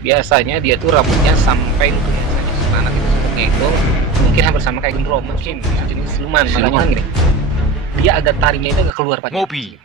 Biasanya dia tuh rambutnya sampai ujungnya saja. Anak itu bentuknya itu mungkin hampir sama kayak gendro, mungkin ya, jenis siluman. Makanya kan gini, dia agak taringnya itu agak keluar Pak. Ngopi,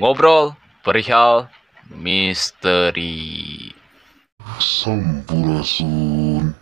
ngobrol, perihal, misteri. Sampurasun.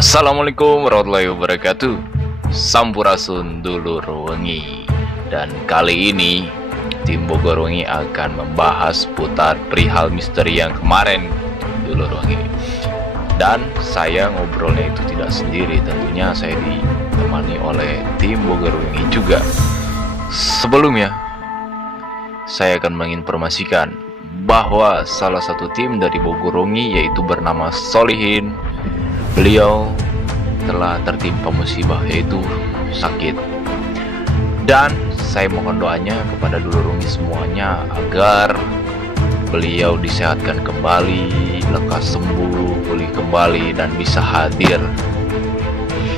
Assalamualaikum warahmatullahi wabarakatuh. Sampurasun dulur wengi. Dan kali ini tim Bogor Wengi akan membahas putar perihal misteri yang kemarin dulur wengi. Dan saya ngobrolnya itu tidak sendiri, tentunya saya ditemani oleh tim Bogor Wengi juga. Sebelumnya saya akan menginformasikan bahwa salah satu tim dari Bogor Wengi yaitu bernama Solihin, beliau telah tertimpa musibah yaitu sakit, dan saya mohon doanya kepada dulur wengi semuanya agar beliau disehatkan kembali, lekas sembuh, pulih kembali, dan bisa hadir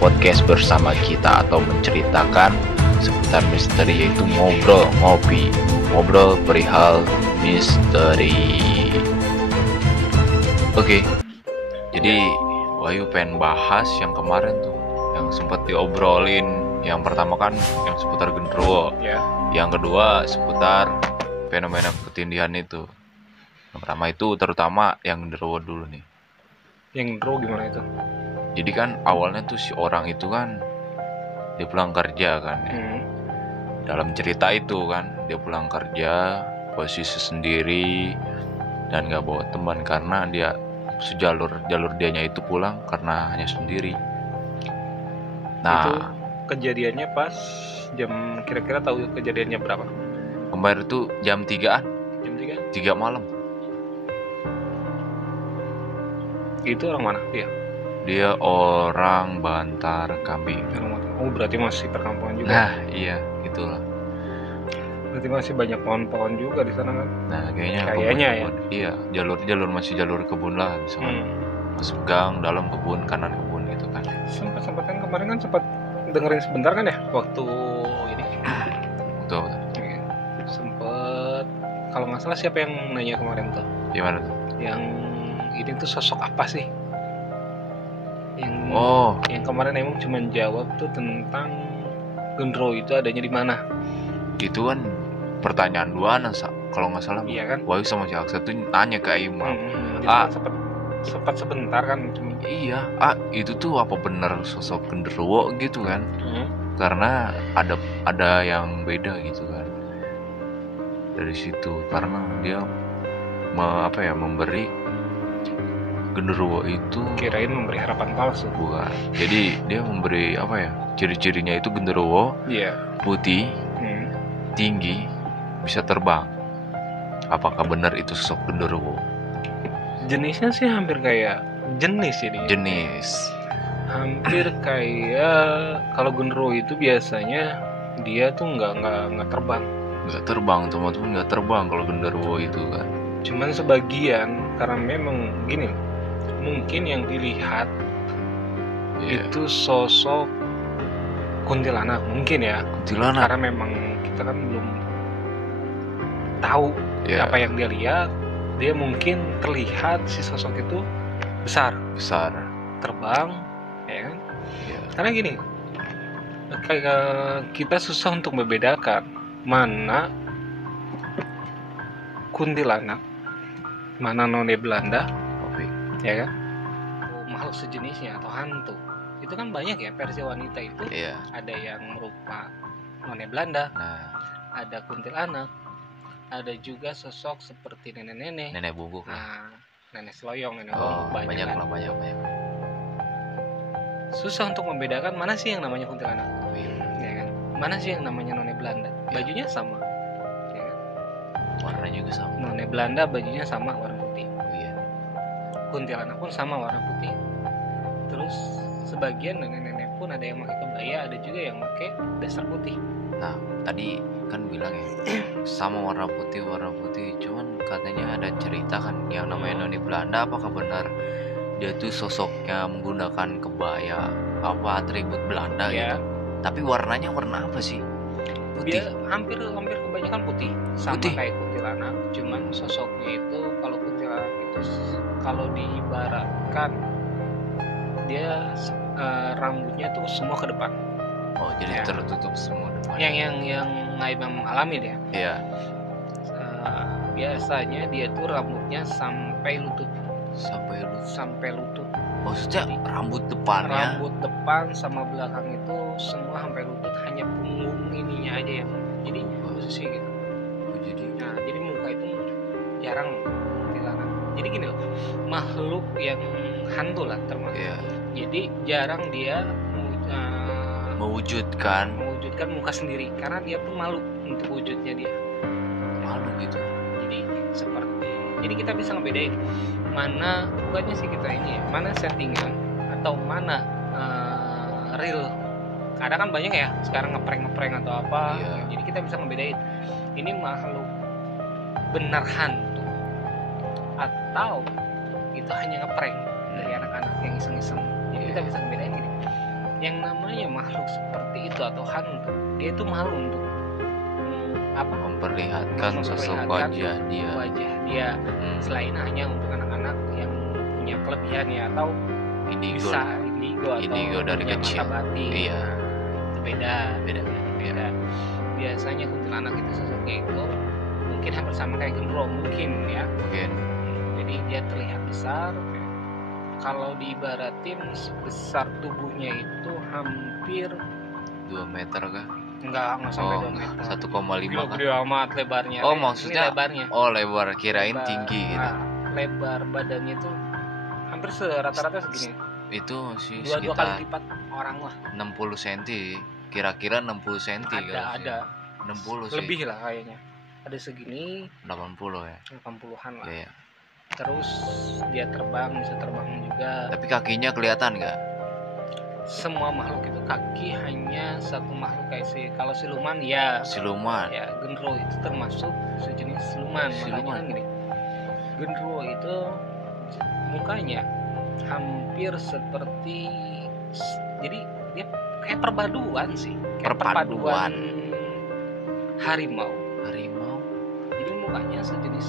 podcast bersama kita atau menceritakan seputar misteri yaitu ngobrol ngopi, ngobrol perihal misteri. Oke, jadi Wahyu pengen bahas yang kemarin tuh, yang sempat diobrolin. Yang pertama kan yang seputar genderuwo, Ya. yang kedua seputar fenomena ketindihan itu. Yang pertama itu terutama yang genderuwo dulu nih. Yang gendro gimana itu? Jadi kan awalnya tuh si orang itu kan dia pulang kerja kan ya. Dalam cerita itu kan dia pulang kerja posisi sendiri dan gak bawa teman karena dia sejalur dianya itu pulang karena hanya sendiri. Nah, Itu kejadiannya pas jam, kira-kira tahu kejadiannya berapa? kemarin itu jam 3-an, Jam 3? 3 malam. Itu orang mana? Iya. Dia orang Bantar Kambing. Oh, berarti masih perkampungan juga. Nah, iya, itulah. Berarti masih banyak pohon-pohon juga di sana kan? Nah, kayaknya ya. Iya, jalur masih jalur kebun lah, misalkan masuk gang, dalam kebun, kanan kebun gitu kan. Sempat kan kemarin kan sempat dengerin sebentar kan ya waktu ini. Betul. Sempet, kalau nggak salah siapa yang nanya kemarin tuh? Gimana tuh? Yang ini tuh sosok apa sih? Yang kemarin emang cuma jawab tuh tentang gendro itu adanya di mana? Itu kan pertanyaan duaan kalau nggak salah. Iya kan? Wahyu sama si Aksa tuh nanya ke Imam. Sempat sebentar kan cuma. Iya, itu tuh apa bener sosok genderuwo gitu kan? Karena ada yang beda gitu kan dari situ, karena dia memberi genderuwo itu, Kirain memberi harapan palsu. bukan. Jadi dia memberi ciri-cirinya itu genderuwo, Iya. putih, tinggi, bisa terbang. Apakah benar itu sosok genderuwo? Jenisnya sih hampir kayak jenis ini. Hampir kayak kalau genderuwo itu biasanya dia tuh nggak terbang. Nggak terbang, teman-teman, nggak terbang kalau genderuwo itu kan. Cuman sebagian, karena memang gini, mungkin yang dilihat itu sosok kuntilanak mungkin ya. Kuntilanak. Karena memang kita kan belum tahu apa yang dia lihat. Dia mungkin terlihat si sosok itu besar, terbang, ya kan? Karena gini, kayak kita susah untuk membedakan mana kuntilanak, mana none Belanda, ya kan? Makhluk sejenisnya atau hantu. Itu kan banyak ya versi wanita itu. Ada yang berupa none Belanda, ada kuntilanak, ada juga sosok seperti nenek-nenek. Nenek bungkuk lah. Nenek seloyong, nenek bungkuk banyak kan. lah, banyak. Susah untuk membedakan mana sih yang namanya kuntilanak, ya kan? Mana sih yang namanya none Belanda? Bajunya sama, ya kan? Warnanya juga sama. None Belanda bajunya sama warna putih. Iya. Kuntilanak pun sama warna putih. Terus sebagian nenek-nenek pun ada yang pakai kebaya, ada juga yang pakai dasar putih. Nah, tadi kan bilang ya sama warna putih, cuman katanya ada cerita kan yang namanya noni Belanda, apakah benar dia tuh sosoknya menggunakan kebaya apa atribut Belanda gitu, tapi warnanya warna apa sih? Putih. Dia hampir kebanyakan putih, sama kayak kuntilanak, cuman sosoknya itu kalau kuntilanak itu kalau diibaratkan dia rambutnya tuh semua ke depan. Oh, jadi tertutup semua depan. Yang Imam alami dia. Iya. Biasanya dia tuh rambutnya sampai lutut. Maksudnya jadi, rambut depan sama belakang itu semua sampai lutut, hanya punggung ininya aja yang jadi posisi gitu. Jadi muka itu jarang kuntilanak. Jadi gini loh, makhluk yang hantu lah termasuk. Jadi jarang dia mewujudkan muka sendiri karena dia pun malu untuk wujudnya dia. Malu gitu. Jadi kita bisa ngebedain mana bukannya sih kita ini ya, mana settingan atau mana real. Kadang kan banyak ya sekarang ngeprank atau apa. Jadi kita bisa ngebedain ini makhluk benar hantu atau itu hanya ngeprank dari anak-anak yang iseng-iseng. Jadi kita bisa ngebedain gini. Yang namanya makhluk seperti itu atau hantu, dia itu malu untuk memperlihatkan sosok wajah dia. Selain hanya untuk anak-anak yang punya kelebihan ya, atau indigo dari kecil. Iya. Itu beda. Biasanya kuntilanak itu sosoknya itu mungkin hampir sama kayak gendro mungkin. Jadi dia terlihat besar. Kalau diibaratin besar tubuhnya itu hampir 2 meter kah? Enggak sampai 2 meter. 1,5 gede amat lebarnya. Maksudnya lebarnya. Lebar, kirain tinggi gitu. Lebar badannya itu hampir rata-rata segini. Itu sih dua kali lipat orang lah. 60 cm. Kira-kira 60 cm ada 60 sih. Lebih lah kayaknya. Ada segini 80 ya. 80-an lah. Iya. Terus dia bisa terbang juga. Tapi kakinya kelihatan nggak? Semua makhluk itu kaki hanya satu makhluk kayak kalau siluman ya gendro itu termasuk sejenis siluman. Makanya kan gini, gendro itu mukanya hampir seperti, jadi dia kayak perpaduan sih, perpaduan harimau. Jadi mukanya sejenis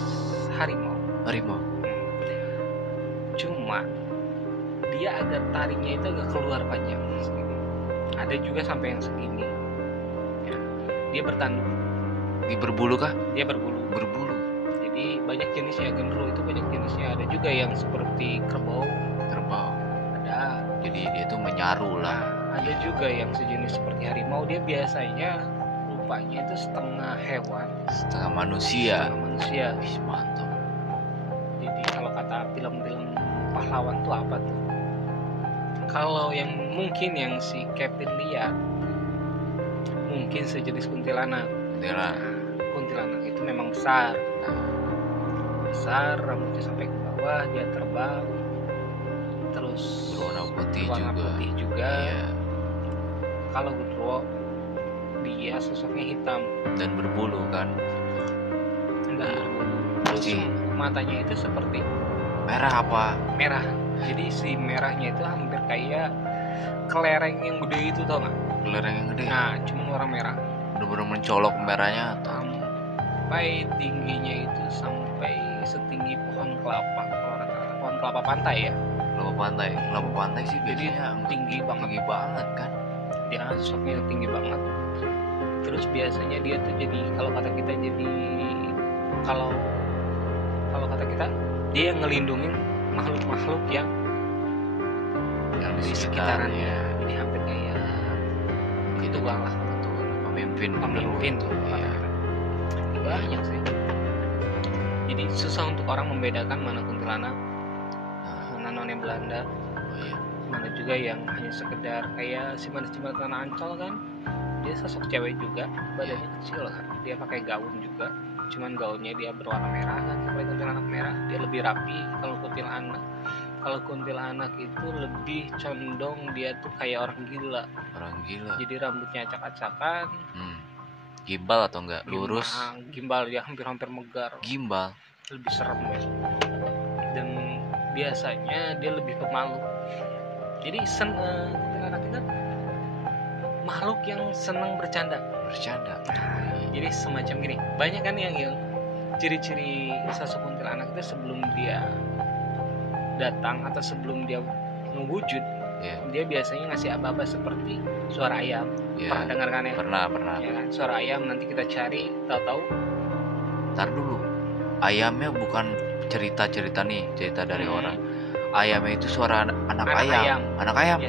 harimau. Cuma dia agak taringnya itu agak keluar panjang segini. Ada juga sampai yang segini. Dia bertanduk. Dia berbulu kah? Dia berbulu. Jadi banyak jenisnya, gendro itu banyak jenisnya. Ada juga yang seperti kerbau. Ada. Jadi dia tuh menyaru lah. Ada juga yang sejenis seperti harimau. Dia biasanya rupanya itu setengah hewan, setengah manusia. Ih, mantap. Jadi kalau kata film-film pahlawan tuh apa tuh? Kalau yang mungkin yang si Kevin lihat mungkin sejenis kuntilanak. Kuntilanak itu memang besar, rambutnya sampai ke bawah, dia terbang, terus warna putih juga. Iya. Kalau gendro dia sosoknya hitam dan berbulu kan? Enggak berbulu. Terus matanya itu seperti merah. Jadi si merahnya itu hampir kayak kelereng yang gede itu, tau nggak? Kelereng yang gede. Nah, cuma warna merah. Bener-bener mencolok merahnya. Sampai tingginya itu sampai setinggi pohon kelapa. Kalau rata-rata pohon kelapa pantai ya. Kelapa pantai sih jadi tinggi banget kan? Dia sosoknya tinggi banget. Terus biasanya dia tuh jadi kalau kata kita dia yang ngelindungin makhluk-makhluk yang di sekitarnya. Jadi hampir kayak gitu lah. Pemimpin tuh. Banyak sih. Jadi susah untuk orang membedakan mana kuntilanak, mana noni Belanda, mana juga yang hanya sekedar kayak si manis jembatan Ancol kan. Dia sosok cewek juga, badannya kecil kan, dia pakai gaun juga, cuman gaunnya dia berwarna merah kan, seperti kuntilanak merah. Dia lebih rapi. Kalau kuntilanak itu lebih condong dia tuh kayak orang gila. Jadi rambutnya acak-acakan. Gimbal atau enggak? Lurus? Gimbal, dia hampir megar. Gimbal. Lebih serem ya. Dan biasanya dia lebih pemalu. Jadi kuntilanak itu makhluk yang senang bercanda. Jadi semacam gini. Banyak kan yang ciri-ciri sosok kuntilanak itu sebelum dia datang atau sebelum dia mewujud, dia biasanya ngasih aba-aba seperti suara ayam. Pernah dengar kan ya? Pernah. Ya kan? Suara ayam, nanti kita cari, tahu-tahu. Ntar dulu, ayamnya bukan cerita dari orang. Ayamnya itu suara anak ayam. Anak ayam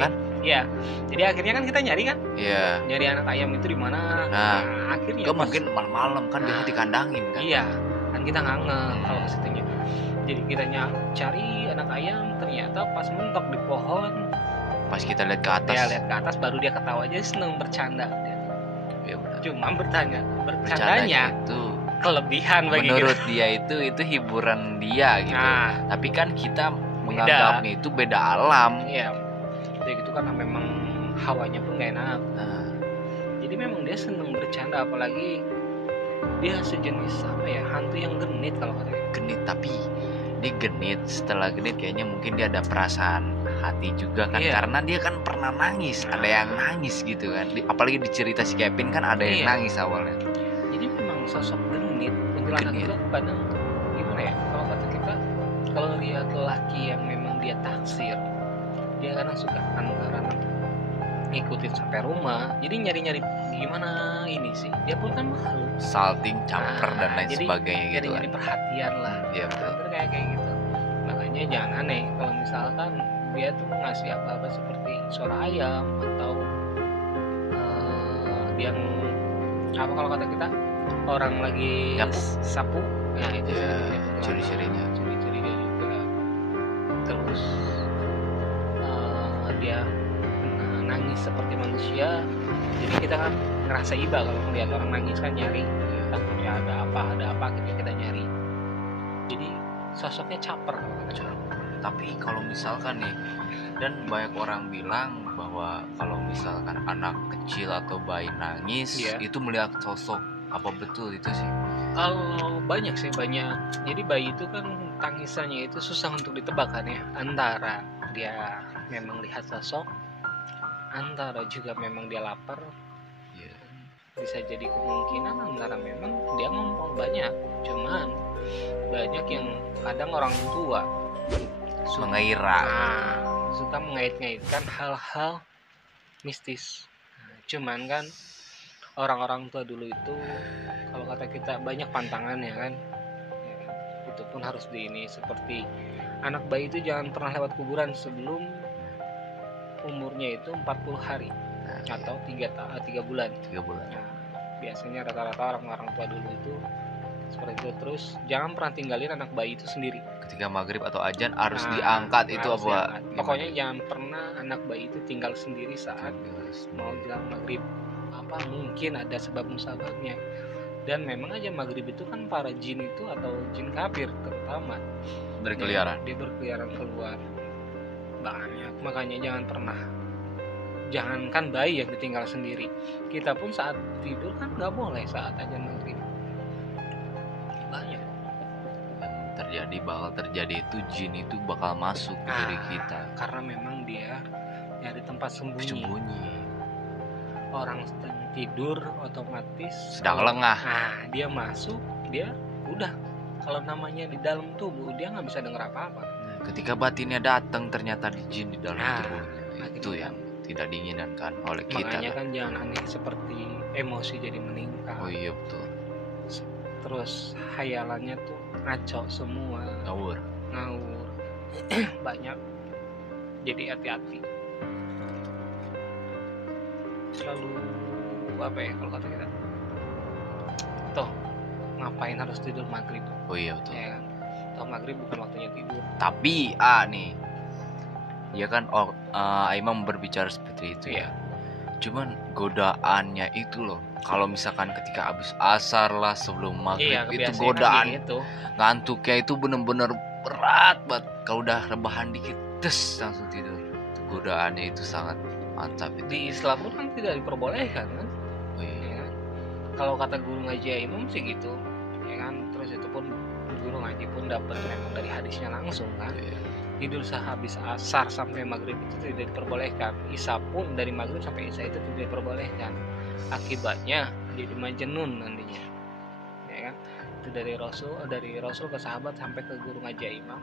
kan? Iya. Jadi akhirnya kan kita nyari kan? Iya. Nyari anak ayam itu di mana? Nah, akhirnya mungkin malam-malam kan biasa dikandangin kan? Iya. Kan kita nggak kalau ke situnya. Jadi kita cari anak ayam, ternyata pas mentok di pohon. Pas kita lihat ke atas. Dia lihat ke atas, baru dia ketawa aja, seneng bercanda. Iya benar. Cuma bercandanya itu kelebihan bagi menurut dia itu hiburan dia gitu. Tapi kan kita menganggapnya itu beda alam. Iya. Jadi gitu kan memang hawanya pun gak enak. Jadi memang dia seneng bercanda, apalagi dia sejenis hantu yang genit kalau katanya. Genit, tapi dia genit, setelah genit kayaknya mungkin dia ada perasaan hati juga kan, karena dia kan pernah nangis. Ada yang nangis gitu kan, apalagi di cerita si Kevin kan ada yang nangis awalnya. Jadi memang sosok genit kuntilanak itu kadang gimana ya, kalau kata kita, kalau lihat lelaki yang memang dia taksir, dia kadang suka antara ngikutin sampai rumah, jadi nyari-nyari gimana ini sih, dia pun kan makhluk salting, camper dan lain sebagainya gitu kan. Jadi perhatian lah. Iya betul. Kayak gitu. Makanya jangan aneh kalau misalkan dia tuh ngasih apa-apa seperti suara ayam atau dia kalau kata kita orang lagi sapu, nah itu ciri-cirinya juga. Terus dia nangis seperti manusia, jadi kita kan ngerasa iba kalau melihat orang nangis kan, nyari takutnya ada apa gitu kita nyari. Jadi sosoknya caper kalau kata orang. Tapi kalau misalkan nih, dan banyak orang bilang bahwa kalau misalkan anak kecil atau bayi nangis itu melihat sosok, apa betul itu sih? Kalau banyak. Jadi bayi itu kan tangisannya itu susah untuk ditebak kan ya, antara dia memang lihat sosok, antara juga memang dia lapar. Bisa jadi kemungkinan antara memang dia ngomong banyak, cuman banyak yang kadang orang tua suka mengait-ngaitkan hal-hal mistis. Cuman kan orang-orang tua dulu itu kalau kata kita banyak pantangannya kan, itu pun harus seperti anak bayi itu jangan pernah lewat kuburan sebelum umurnya itu 40 hari atau 3 bulan. Biasanya rata-rata orang tua dulu itu seperti itu. Terus jangan pernah tinggalin anak bayi itu sendiri. Ketika maghrib atau azan harus diangkat itu apa? Pokoknya jangan pernah anak bayi itu tinggal sendiri saat mau jelang maghrib. Mungkin ada sebab musababnya. Dan memang aja maghrib itu kan para jin itu atau jin kafir terutama berkeliaran. Dia berkeliaran keluar banyak. Makanya jangankan bayi yang ditinggal sendiri, kita pun saat tidur kan nggak boleh saat azan maghrib. Banyak bakal terjadi itu, jin itu bakal masuk ke diri kita karena memang dia nyari tempat sembunyi. Orang sedang tidur otomatis sedang lengah, dia masuk, dia udah, kalau namanya di dalam tubuh dia nggak bisa dengar apa-apa. Ketika batinnya datang ternyata di jin di dalam tubuhnya, itu yang tidak diinginkan oleh kita. Makanya kan jangan aneh seperti emosi jadi meningkat. Oh iya betul. Terus hayalannya tuh ngaco semua, ngawur banyak. Jadi hati-hati, selalu kalau kata kita ngapain harus tidur maghrib? Oh iya betul. Ya kan? Toh maghrib bukan waktunya tidur. Tapi nih, ya kan Imam berbicara seperti itu ya. Cuman godaannya itu loh, kalau misalkan ketika habis asar lah sebelum maghrib itu godaan itu. Ngantuknya itu bener-bener berat banget. Kalau udah rebahan dikit, langsung tidur. Godaannya itu sangat mantap itu. Di Islam pun kan tidak diperbolehkan kan? Oh iya. Ya kan? Kalau kata guru ngaji Imam sih gitu, ya kan? Terus itu pun guru ngaji pun dapat memang dari hadisnya langsung kan. Oh iya. Tidur sehabis asar sampai maghrib itu tidak diperbolehkan. Isya pun dari maghrib sampai isya itu tidak diperbolehkan. Akibatnya jadi majnun nantinya, ya kan? Itu dari Rasul ke sahabat sampai ke guru ngaji Imam.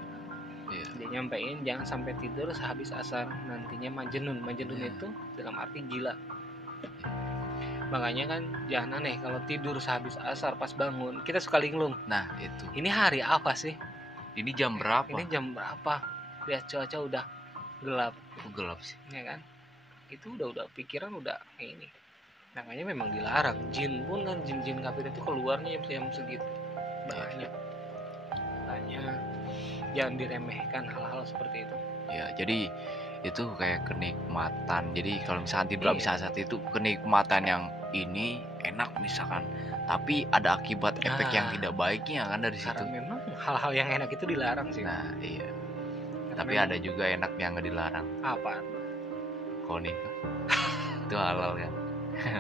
Yeah. Dia nyampein jangan sampai tidur sehabis asar, nantinya majnun. Majnun itu dalam arti gila. Makanya kan jangan aneh kalau tidur sehabis asar pas bangun kita suka linglung. Nah itu. Ini hari apa sih? Ini jam berapa? Ini jam berapa? Lihat cuaca udah gelap. Gelap sih. Ya kan? Itu udah pikiran udah ini. Makanya memang dilarang. Jin pun kan jin kafir itu keluarnya jam segitu. Banyak. Jangan diremehkan hal-hal seperti itu. Ya, jadi itu kayak kenikmatan. Jadi kalau misalkan tidur habis asar itu kenikmatan yang ini enak misalkan, tapi ada akibat efek yang tidak baiknya kan dari situ. Karena memang hal-hal yang enak itu dilarang sih. Nah, iya. Tapi ada juga enak yang nggak dilarang. Apa? Konik. Itu halal kan.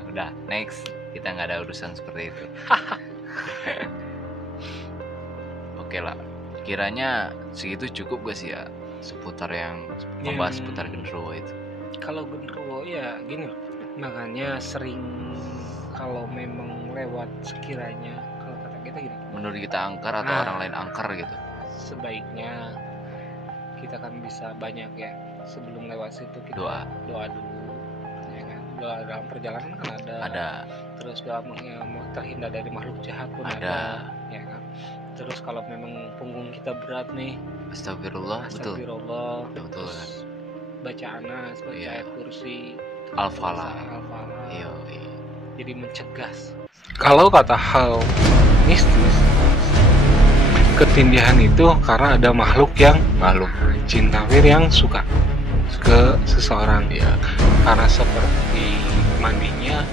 Udah, next. Kita nggak ada urusan seperti itu. Oke lah. Kiranya segitu cukup gak sih ya seputar yang membahas seputar genderuwo itu? Kalau genderuwo ya gini loh. Makanya sering kalau memang lewat sekiranya kalau kata kita gini. Menurut kita angkar atau orang lain angkar gitu? Sebaiknya kita kan bisa banyak ya sebelum lewat situ kita doa dulu, ya kan? Doa dalam perjalanan kan ada. Terus doa terhindar dari makhluk jahat pun ada, ya kan? Terus kalau memang punggung kita berat nih, astagfirullah. Betul terus kan? Baca Anas, baca ayat kursi, Al-Falah. Iya. Jadi mencegah. Kalau kata hal mistis, ketindihan itu karena ada makhluk jin kafir yang suka ke seseorang. Karena seperti mandinya